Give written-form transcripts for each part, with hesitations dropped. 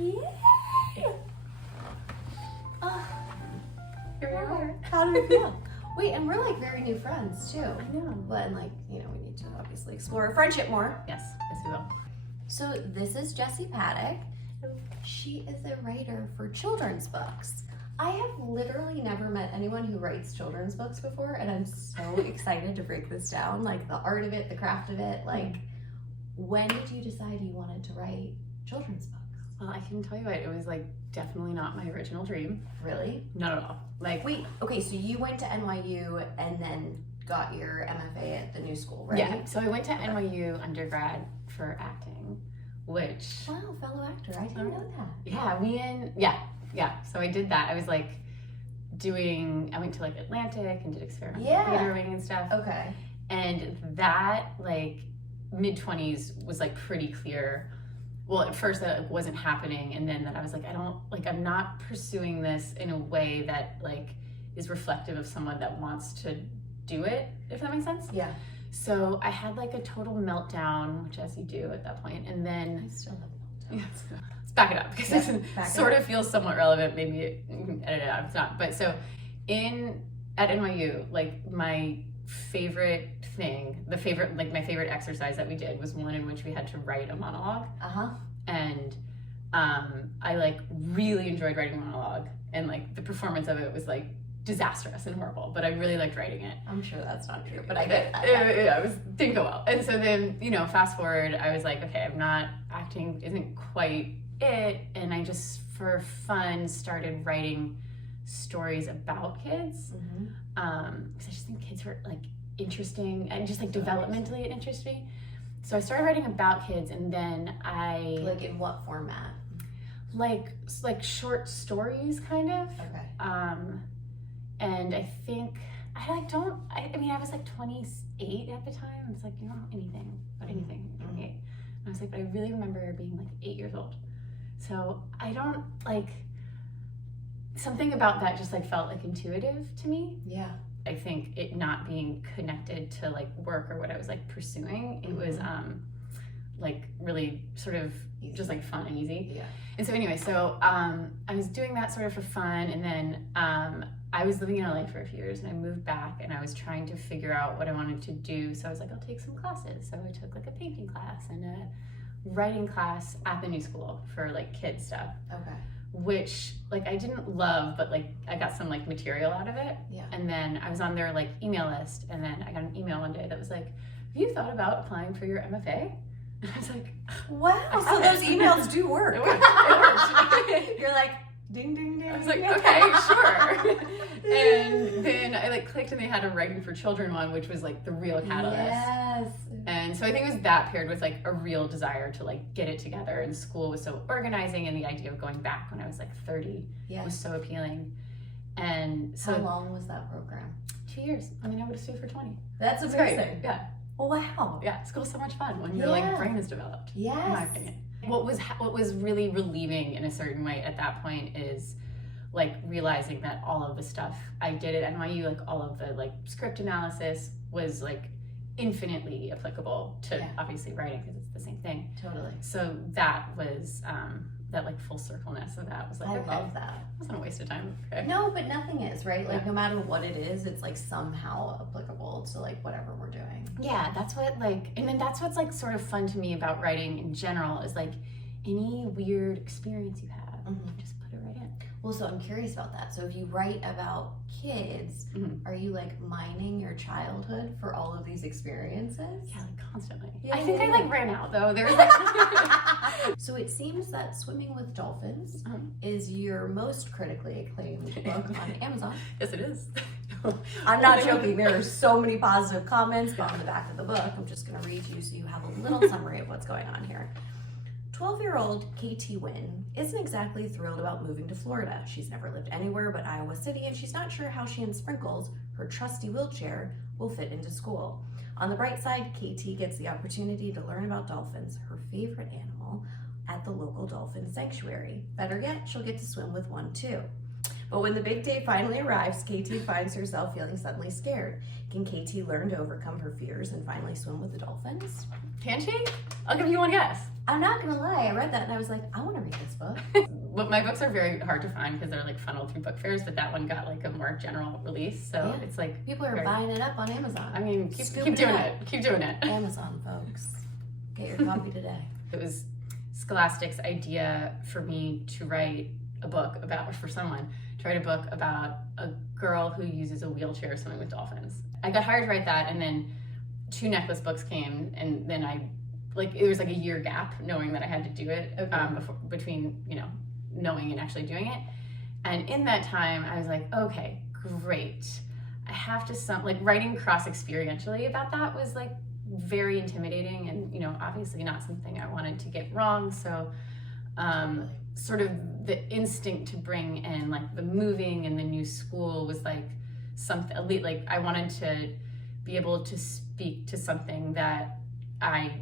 Yeah. Here we are. How did it feel? Wait, and we're like very new friends too. I know. But and like, you know, we need to obviously explore our friendship more. Yes, we will. So this is Jessie Paddock. She is a writer for children's books. I have literally never met anyone who writes children's books before, and I'm so excited to break this down. Like the art of it, the craft of it. Like, when did you decide you wanted to write children's books? Well, I can tell you what, it was like definitely not my original dream. Really? Not at all. Like, wait, okay, so you went to NYU and then got your MFA at the new school, right? yeah. So I went to NYU undergrad for acting, which Wow, fellow actor. I didn't know that. yeah. So I did that. I was like I went to like Atlantic and did experimental theater wing and stuff. Okay. And that like mid-20s was like pretty clear. Well, at first that it wasn't happening, and then that I was like, I'm not pursuing this in a way that like is reflective of someone that wants to do it, if that makes sense. Yeah. So I had like a total meltdown, which as you do at that point, and then I still have meltdown. let's back it up because it sort of feels somewhat relevant. Maybe you can edit it out if it's not. But so at NYU, like my favorite thing, my favorite exercise that we did was one in which we had to write a monologue. And I like really enjoyed writing a monologue, and like the performance of it was like disastrous and horrible, but I really liked writing it. I'm sure that's not true, but I get that. It didn't go well. And so then, fast forward, I was like, okay, acting isn't quite it, and I just for fun started writing stories about kids. Because I just think kids are like interesting and just like developmentally it interests me. So I started writing about kids, and then like in what format? Like short stories, kind of. Okay. And I think I was like 28 at the time. It's like, you don't know anything about anything. 28. And I was like, but I really remember being like 8 years old. So I don't like, something about that just like felt like intuitive to me. Yeah. I think it not being connected to like work or what I was like pursuing, it was like really sort of easy. Just like fun and easy. Yeah. And so anyway, I was doing that sort of for fun, and then I was living in LA for a few years, and I moved back, and I was trying to figure out what I wanted to do. So I was like, I'll take some classes. So I took like a painting class and a writing class at the new school for like kids stuff. Okay. Which like I didn't love, but like I got some like material out of it. Yeah. And then I was on their like email list, and then I got an email one day that was like, have you thought about applying for your MFA? And I was like, wow, so those emails do work. It worked. You're like, ding, ding, ding. I was like, okay, sure. And then I like clicked, and they had a writing for children one, which was like the real catalyst. Yes. And so I think it was that paired with like a real desire to like get it together, and school was so organizing, and the idea of going back when I was like 30 was so appealing. And so how long was that program? 2 years. I mean, I would have stayed for 20. That's amazing. Yeah. Oh, wow. Yeah, school's so much fun when your like brain is developed. Yes. In my opinion. What was really relieving in a certain way at that point is like realizing that all of the stuff I did at NYU, like all of the like script analysis was like infinitely applicable to obviously writing, because it's the same thing. Totally. So that was that like full circleness of that was like, I love that. It wasn't a waste of time. Okay. No, but nothing is, right? Like no matter what it is, it's like somehow applicable to like whatever we're doing. Yeah, that's what like, and then that's what's like sort of fun to me about writing in general is like any weird experience you have, just put it right in. Well, so I'm curious about that. So if you write about kids, are you like mining your childhood for all of these experiences? Yeah, like constantly. Yeah, I think I like ran out though. There's like So it seems that Swimming with Dolphins is your most critically acclaimed book on Amazon. Yes, it is. I'm not joking. There are so many positive comments on the back of the book. I'm just going to read you so you have a little summary of what's going on here. 12-year-old KT Wynn isn't exactly thrilled about moving to Florida. She's never lived anywhere but Iowa City, and she's not sure how she and Sprinkles, her trusty wheelchair, will fit into school. On the bright side, KT gets the opportunity to learn about dolphins, her favorite animal, at the local dolphin sanctuary. Better yet, she'll get to swim with one too. But when the big day finally arrives, KT finds herself feeling suddenly scared. Can KT learn to overcome her fears and finally swim with the dolphins? Can she? I'll give you one guess. I'm not gonna lie, I read that and I was like, I want to read this book. Well, my books are very hard to find because they're like funneled through book fairs, but that one got like a more general release, so it's like people are buying it up on Amazon. I mean, keep doing it. Keep doing it. Amazon, folks, get your copy today. It was Scholastic's idea for me to write a book about, or for someone to write a book about a girl who uses a wheelchair swimming with dolphins. I got hired to write that, and then 2 necklace books came, and then it was like a year gap knowing that I had to do it between, knowing and actually doing it. And in that time, I was like, okay, great. I have to writing cross experientially about that was like very intimidating and, obviously not something I wanted to get wrong. So sort of the instinct to bring in like the moving and the new school was like something, like I wanted to be able to speak to something that I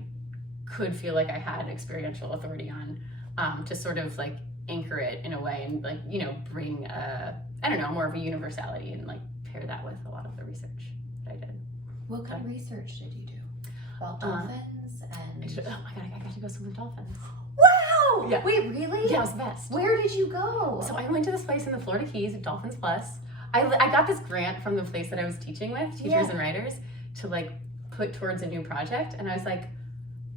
could feel like I had experiential authority on, to sort of like anchor it in a way and like, bring more of a universality and like pair that with a lot of the research that I did. What kind of research did you do? About dolphins and... Oh my God, I got to go swim with dolphins. Wow! Yeah. Wait, really? Yeah, it was the best. Where did you go? So I went to this place in the Florida Keys, Dolphins Plus. I got this grant from the place that I was teaching with, teachers and writers, to like put towards a new project. And I was like,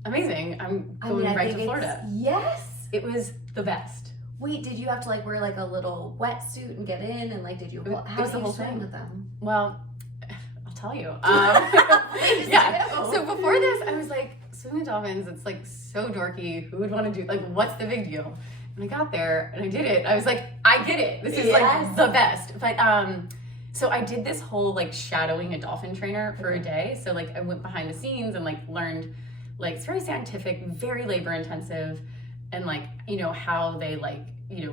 amazing, I'm going right to Florida. Yes! It was the best. Wait, did you have to like wear like a little wetsuit and get in and like did you how did you swim with them? Well, I'll tell you. So before this, I was like, swimming with dolphins, it's like so dorky. Who would want to do like what's the big deal? And I got there and I did it. I was like, I get it. This is like the best. But so I did this whole like shadowing a dolphin trainer for a day. So like I went behind the scenes and like learned like it's very scientific, very labor intensive, and like how they like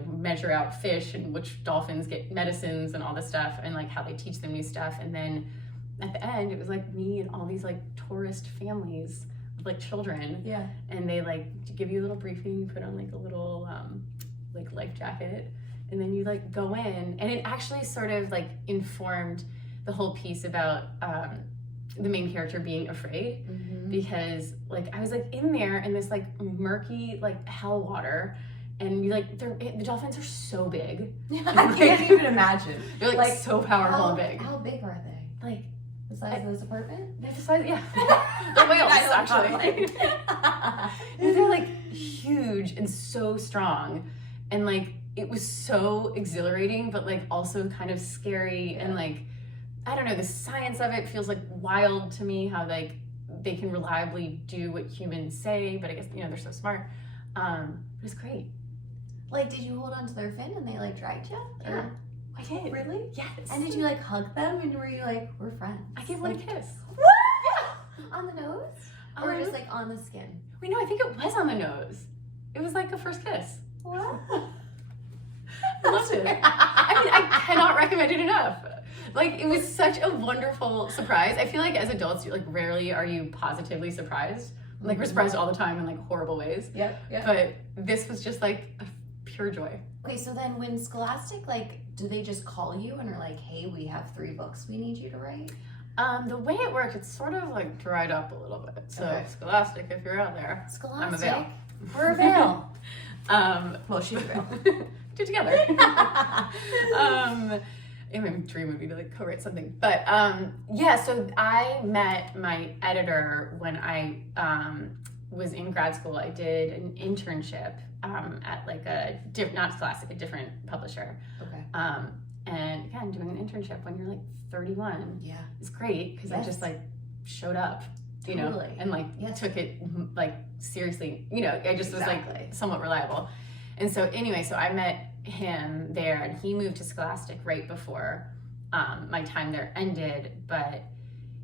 measure out fish and which dolphins get medicines and all this stuff and like how they teach them new stuff. And then at the end it was like me and all these like tourist families with like children, and they like give you a little briefing, you put on like a little like life jacket, and then you like go in, and it actually sort of like informed the whole piece about the main character being afraid, because like I was like in there in this like murky like hell water, and you like the dolphins are so big. I can't even imagine. They're like so powerful and big. How big are they? Like the size of this apartment? They're the size, they're whales actually. They're like huge and so strong, and like it was so exhilarating, but like also kind of scary, and like I don't know, the science of it feels like wild to me, how like they can reliably do what humans say, but I guess they're so smart. It was great. Like, did you hold on to their fin and they like dragged you? Yeah, I did. Really? Yes. And did you like hug them and were you like, we're friends? I gave one a kiss. What? Yeah. On the nose? Or just like on the skin? Wait, no, I think it was on the nose. It was like a first kiss. What? I loved it. I mean, I cannot recommend it enough. Like, it was such a wonderful surprise. I feel like as adults, like rarely are you positively surprised. Like, we're surprised all the time in like horrible ways. Yep. But this was just like a pure joy. Okay, so then when Scholastic, like, do they just call you and are like, hey, we have 3 books we need you to write? The way it worked, it's sort of like dried up a little bit. So Scholastic, if you're out there, Scholastic, I'm a Vail. We're a Vail. Well, she's a Vail. Two together. In my dream would be to like co-write something, but so I met my editor when I was in grad school. I did an internship at like not Scholastic, a different publisher. Okay. And again, doing an internship when you're like 31, it's great because I just like showed up, and like took it like seriously. I just was like somewhat reliable, and so anyway, so I met him there, and he moved to Scholastic right before my time there ended, but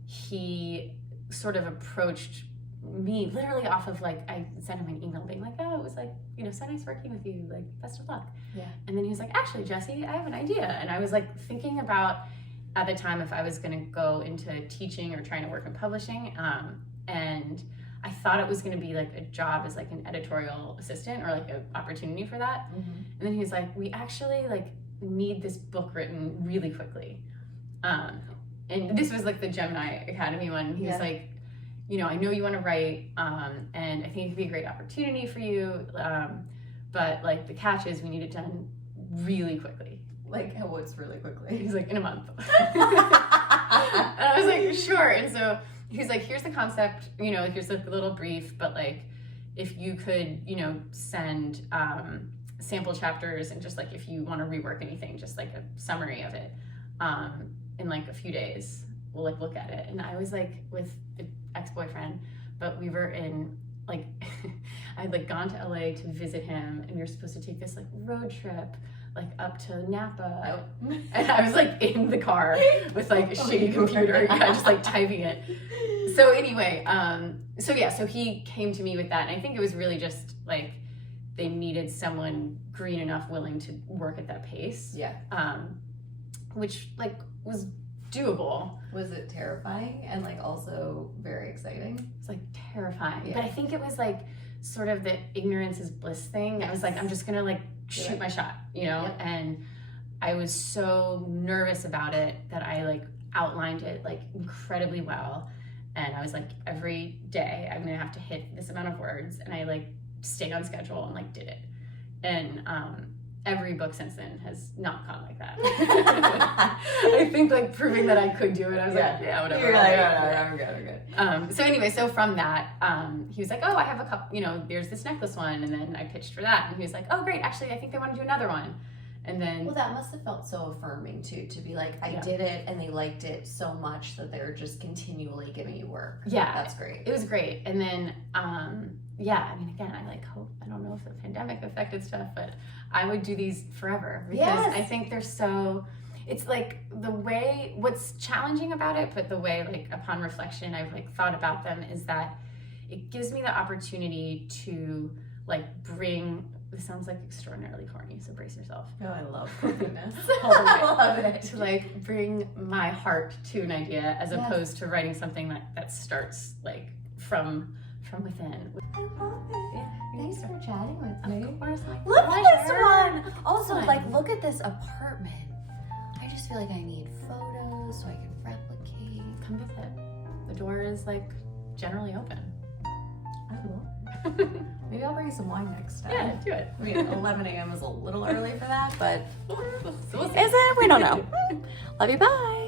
he sort of approached me literally off of like, I sent him an email being like, oh, it was like, so nice working with you, like best of luck. And then he was like, actually, Jessie, I have an idea. And I was like thinking about at the time if I was going to go into teaching or trying to work in publishing, and I thought it was going to be like a job as like an editorial assistant or like an opportunity for that. And then he was like, we actually like need this book written really quickly. And this was like the Gemini Academy one. He was like, you know, I know you want to write, and I think it could be a great opportunity for you, but like the catch is we need it done really quickly. Like, what's really quickly? He's like, in a month. And I was like, sure. And so he's like, here's the concept, you know, here's a little brief, but like, if you could, you know, send sample chapters and just like, if you want to rework anything, just like a summary of it in like a few days, we'll like look at it. And I was like with the ex-boyfriend, but we were in like, I'd like gone to LA to visit him, and we were supposed to take this like road trip like up to Napa. Nope. And I was like in the car with like a shitty computer, just like typing it. So anyway, so he came to me with that, and I think it was really just like they needed someone green enough, willing to work at that pace. Yeah. Which like was doable. Was it terrifying and like also very exciting? It's like terrifying, Yeah. but I think it was like sort of the ignorance is bliss thing. Yes. I was like, I'm just gonna like shoot my shot, you know? Yep. And I was so nervous about it that I like outlined it like incredibly well. And I was like, every day I'm gonna have to hit this amount of words, and I like stayed on schedule and like did it. And every book since then has not gone like that. I think like proving that I could do it, I was like, yeah, whatever. You're like, I'm good. So anyway, so from that, he was like, oh, I have a couple, you know, there's this necklace one. And then I pitched for that. And he was like, oh, great. Actually, I think they want to do another one. And then. Well, that must have felt so affirming too, to be like, I did it and they liked it so much that they're just continually giving you work. Yeah. That's great. It was great. And then, I mean, again, I like hope, I don't know if the pandemic affected stuff, but I would do these forever because I think they're so, it's like the way, what's challenging about it, but the way like upon reflection I've like thought about them is that it gives me the opportunity to like bring, this sounds like extraordinarily corny, so brace yourself. Oh, I love corniness. I love it. To like bring my heart to an idea as opposed to writing something that starts like from within. I love it. Yeah, Thanks for chatting with me. Of course, my Look at this pleasure. one. Also, Fun. like, look at this apartment. I just feel like I need photos so I can replicate. Come visit. The door is like generally open. I will. Maybe I'll bring you some wine next time. Yeah, do it. I mean, 11 a.m. is a little early for that, but So we'll see. is it? We don't know. Love you. Bye.